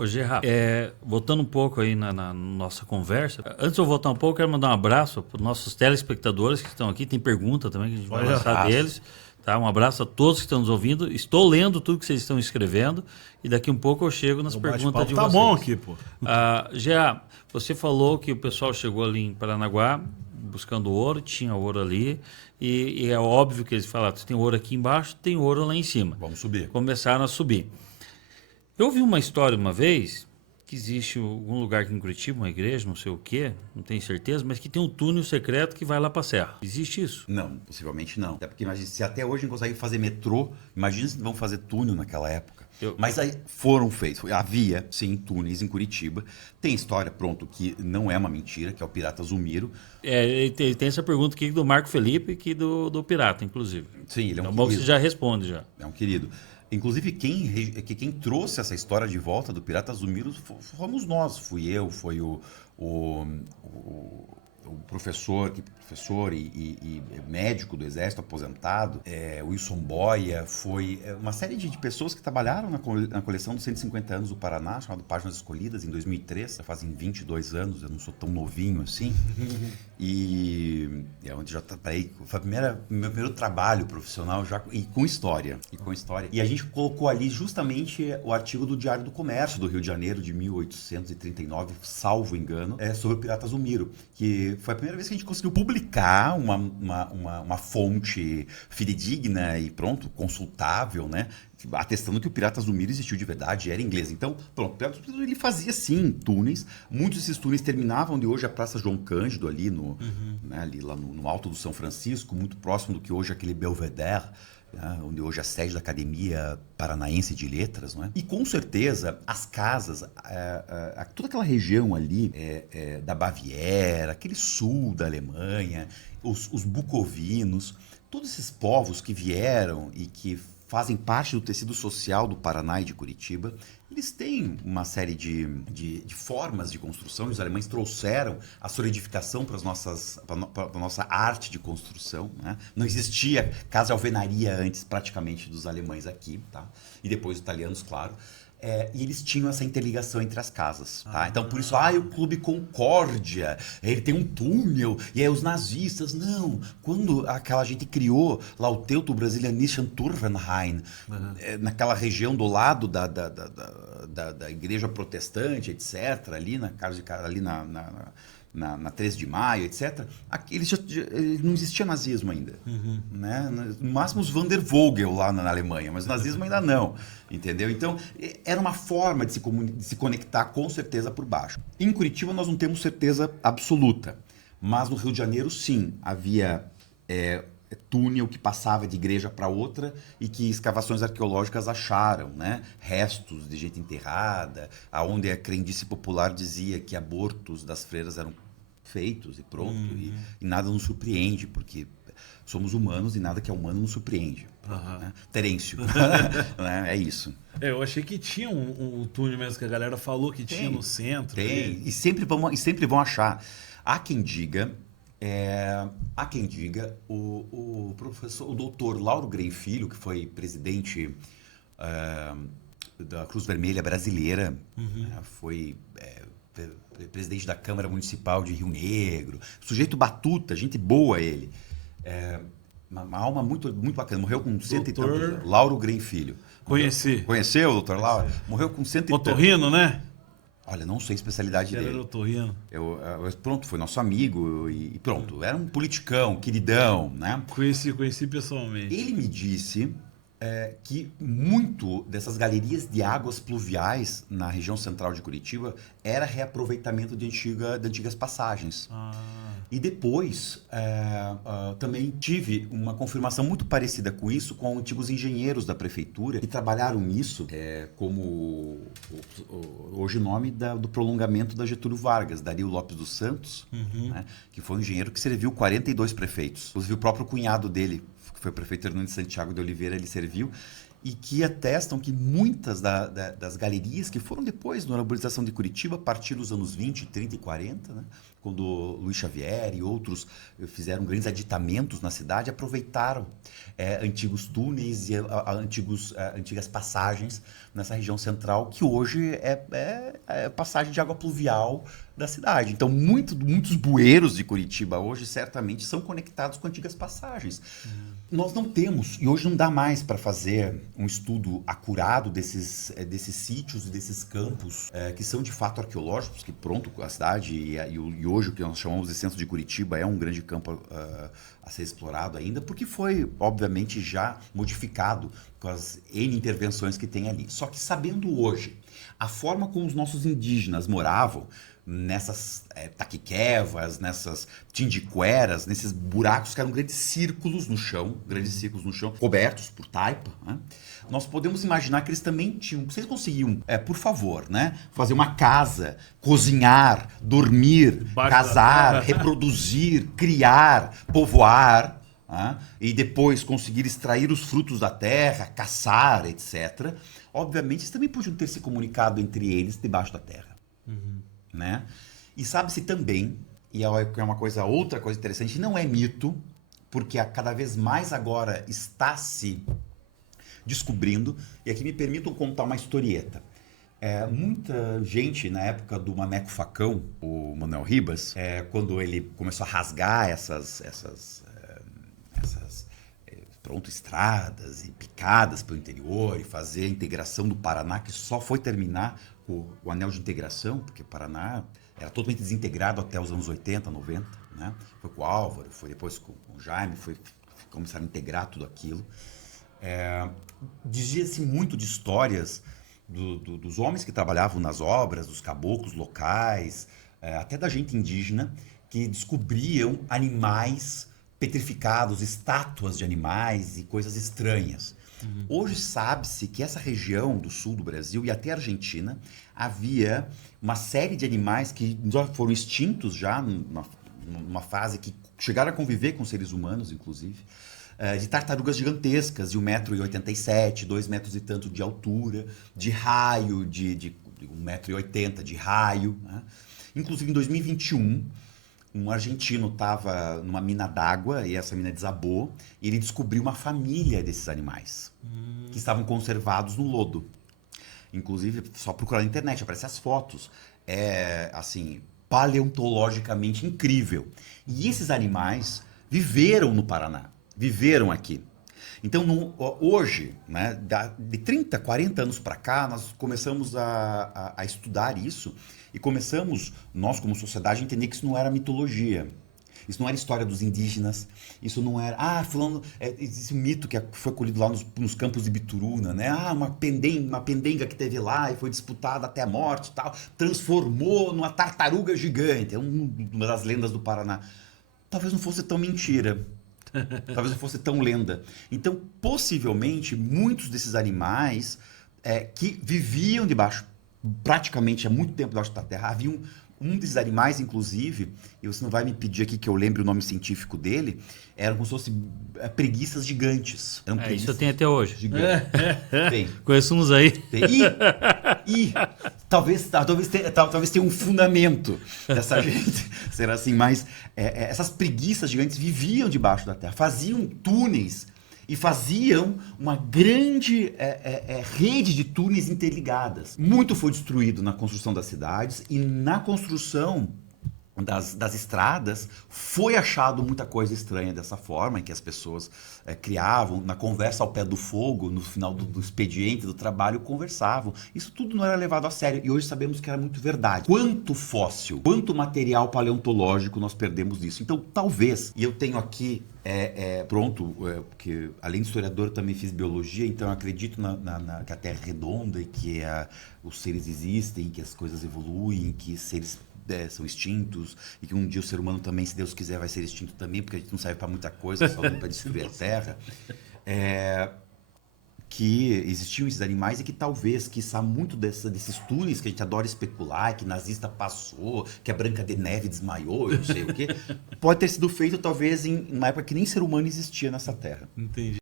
Ô, Gerard, voltando um pouco aí na nossa conversa, antes de eu voltar um pouco, quero mandar um abraço para os nossos telespectadores que estão aqui. Tem pergunta também que a gente vai lançar deles. Tá? Um abraço a todos que estão nos ouvindo. Estou lendo tudo que vocês estão escrevendo e daqui um pouco eu chego nas perguntas de vocês. Tá bom aqui, pô. Gerard, você falou que o pessoal chegou ali em Paranaguá buscando ouro, tinha ouro ali e é óbvio que eles falaram, tem ouro aqui embaixo, tem ouro lá em cima. Vamos subir. Começaram a subir. Eu ouvi uma história uma vez, que existe algum lugar aqui em Curitiba, uma igreja, não sei o quê, não tenho certeza, mas que tem um túnel secreto que vai lá para a serra. Existe isso? Não, possivelmente não. Até porque imagina, se até hoje não consegue fazer metrô, imagina se vão fazer túnel naquela época. Mas aí foram feitos. Havia, sim, túneis em Curitiba. Tem história, pronto, que não é uma mentira, que é o Pirata Zumiro. Tem essa pergunta aqui do Marco Felipe e do Pirata, inclusive. Sim, ele é um querido. Bom que você já responde já. É um querido. Inclusive, quem trouxe essa história de volta do Pirata Zumiro fomos nós. Fui eu, foi o professor e médico do Exército aposentado, Wilson Boia, foi uma série de pessoas que trabalharam na coleção dos 150 anos do Paraná, chamado Páginas Escolhidas, em 2003, já fazem 22 anos, eu não sou tão novinho assim, e é onde já trabalhei, foi meu primeiro trabalho profissional já, e com história. E a gente colocou ali justamente o artigo do Diário do Comércio do Rio de Janeiro, de 1839, salvo engano, sobre o Pirata Zumiro, que foi a primeira vez que a gente conseguiu publicar uma fonte fidedigna e pronto, consultável, né? Atestando que o Pirata Zumiro existiu de verdade, era inglês. Então, pronto, o Pirata Zumiro ele fazia sim túneis. Muitos desses túneis terminavam onde hoje é a Praça João Cândido, ali, ali lá no Alto do São Francisco, muito próximo do que hoje é aquele Belvedere, onde hoje é a sede da Academia Paranaense de Letras, não é? E com certeza as casas, toda aquela região ali da Baviera, aquele sul da Alemanha, os bucovinos, todos esses povos que vieram e que fazem parte do tecido social do Paraná e de Curitiba, eles têm uma série de formas de construção, e os alemães trouxeram a solidificação para a nossa arte de construção, né? Não existia casa alvenaria antes, praticamente, dos alemães aqui, tá? E depois os italianos, claro. E eles tinham essa interligação entre as casas, tá? Então, por isso, o Clube Concórdia, ele tem um túnel, e aí os nazistas, não. Quando aquela gente criou lá o Teuto Brasilianischen Turnverein, naquela região do lado da igreja protestante, etc., ali na 13 de maio, etc., não existia nazismo ainda. Né? No máximo os Vandervogel lá na Alemanha, mas o nazismo ainda não. Entendeu? Então, era uma forma de se conectar com certeza por baixo. Em Curitiba nós não temos certeza absoluta, mas no Rio de Janeiro sim, havia túnel que passava de igreja para outra e que escavações arqueológicas acharam, né? Restos de gente enterrada, aonde a crendice popular dizia que abortos das freiras eram feitos e pronto, e nada nos surpreende, porque somos humanos e nada que é humano nos surpreende. Né? Terêncio. Né? É isso. Eu achei que tinha um túnel mesmo que a galera falou que tinha no centro. Tem, e sempre vão achar. Há quem diga o professor, o doutor Lauro Grey Filho, que foi presidente da Cruz Vermelha Brasileira, foi presidente da Câmara Municipal de Rio Negro, sujeito batuta, gente boa ele. Uma alma muito, muito bacana. Morreu com 100 e tantos anos. Lauro Grey Filho. Conheci. Conheceu o doutor Lauro? Morreu com 100 e tantos. Otorrino, né? Olha, não sei a especialidade dele. Ele era otorrino. Pronto, foi nosso amigo e pronto. Era um politicão, queridão, né? Conheci pessoalmente. Ele me disse que muito dessas galerias de águas pluviais na região central de Curitiba era reaproveitamento de antigas passagens. E depois, também tive uma confirmação muito parecida com isso com antigos engenheiros da prefeitura que trabalharam nisso, como hoje o nome do prolongamento da Getúlio Vargas, Dario Lopes dos Santos, né, que foi um engenheiro que serviu 42 prefeitos. Inclusive o próprio cunhado dele, que foi o prefeito Hernando Santiago de Oliveira, ele serviu. e que atestam que muitas das galerias que foram depois da urbanização de Curitiba, a partir dos anos 20, 30 e 40, né, quando Luiz Xavier e outros fizeram grandes aditamentos na cidade, aproveitaram antigos túneis e antigas passagens nessa região central, que hoje é passagem de água pluvial da cidade. Então, muitos bueiros de Curitiba hoje certamente são conectados com antigas passagens. Nós não temos, e hoje não dá mais para fazer um estudo acurado desses sítios e desses campos que são de fato arqueológicos, que pronto, a cidade e hoje o que nós chamamos de centro de Curitiba é um grande campo a ser explorado ainda, porque foi, obviamente, já modificado com as N intervenções que tem ali. Só que sabendo hoje a forma como os nossos indígenas moravam, nessas taquiquevas, nessas tindiqueras, nesses buracos que eram grandes círculos no chão, cobertos por taipa, né? Nós podemos imaginar que eles também tinham, vocês conseguiam, por favor, né, fazer uma casa, cozinhar, dormir, casar, reproduzir, criar, povoar, né, e depois conseguir extrair os frutos da terra, caçar, etc. Obviamente, eles também podiam ter se comunicado entre eles debaixo da terra. Né? E sabe-se também, e é outra coisa interessante, não é mito, porque cada vez mais agora está se descobrindo, e aqui me permitam contar uma historieta. Muita gente, na época do Mameco Facão, o Manuel Ribas, quando ele começou a rasgar essas estradas e picadas pelo interior e fazer a integração do Paraná, que só foi terminar o anel de integração, porque o Paraná era totalmente desintegrado até os anos 80, 90, né? Foi com o Álvaro, foi depois com o Jaime, começaram a integrar tudo aquilo. Dizia-se muito de histórias dos homens que trabalhavam nas obras, dos caboclos locais, até da gente indígena, que descobriam animais petrificados, estátuas de animais e coisas estranhas. Hoje sabe-se que essa região do sul do Brasil e até a Argentina havia uma série de animais que já foram extintos já numa fase que chegaram a conviver com seres humanos, inclusive, de tartarugas gigantescas de 1,87 m, 2 metros e tanto de altura, de raio de 1,80 m de raio, né? Inclusive em 2021, um argentino estava numa mina d'água e essa mina desabou e ele descobriu uma família desses animais que estavam conservados no lodo. Inclusive, só procurar na internet, aparecem as fotos. Assim, paleontologicamente incrível. E esses animais viveram no Paraná, viveram aqui. Então, hoje, né, de 30, 40 anos para cá, nós começamos a estudar isso e começamos, nós como sociedade, a entender que isso não era mitologia. Isso não era história dos indígenas, isso não era... fulano... esse mito que foi colhido lá nos campos de Bituruna, né? Uma pendenga que teve lá e foi disputada até a morte e tal, transformou numa tartaruga gigante. É uma das lendas do Paraná. Talvez não fosse tão mentira. Talvez não fosse tão lenda. Então, possivelmente, muitos desses animais que viviam praticamente há muito tempo debaixo da terra, havia um desses animais, inclusive, e você não vai me pedir aqui que eu lembre o nome científico dele, eram como se fossem preguiças gigantes. Isso tem até hoje. Gigantes. Tem. Conheço uns aí. Tem. E talvez tenha um fundamento dessa gente ser assim, mas essas preguiças gigantes viviam debaixo da terra, faziam túneis e faziam uma grande rede de túneis interligadas. Muito foi destruído na construção das cidades e na construção das estradas foi achado muita coisa estranha dessa forma, em que as pessoas criavam, na conversa ao pé do fogo, no final do expediente, do trabalho, conversavam. Isso tudo não era levado a sério e hoje sabemos que era muito verdade. Quanto fóssil, quanto material paleontológico nós perdemos disso. Então, talvez, e eu tenho aqui porque além de historiador eu também fiz biologia, então eu acredito que a Terra é redonda e que os seres existem, que as coisas evoluem, que seres são extintos e que um dia o ser humano também, se Deus quiser, vai ser extinto também, porque a gente não serve para muita coisa, só para destruir a Terra. Que existiam esses animais e que talvez, quiçá, muito desses túneis que a gente adora especular, que nazista passou, que a Branca de Neve desmaiou, eu não sei o quê, pode ter sido feito talvez em uma época que nem ser humano existia nessa Terra. Entendi.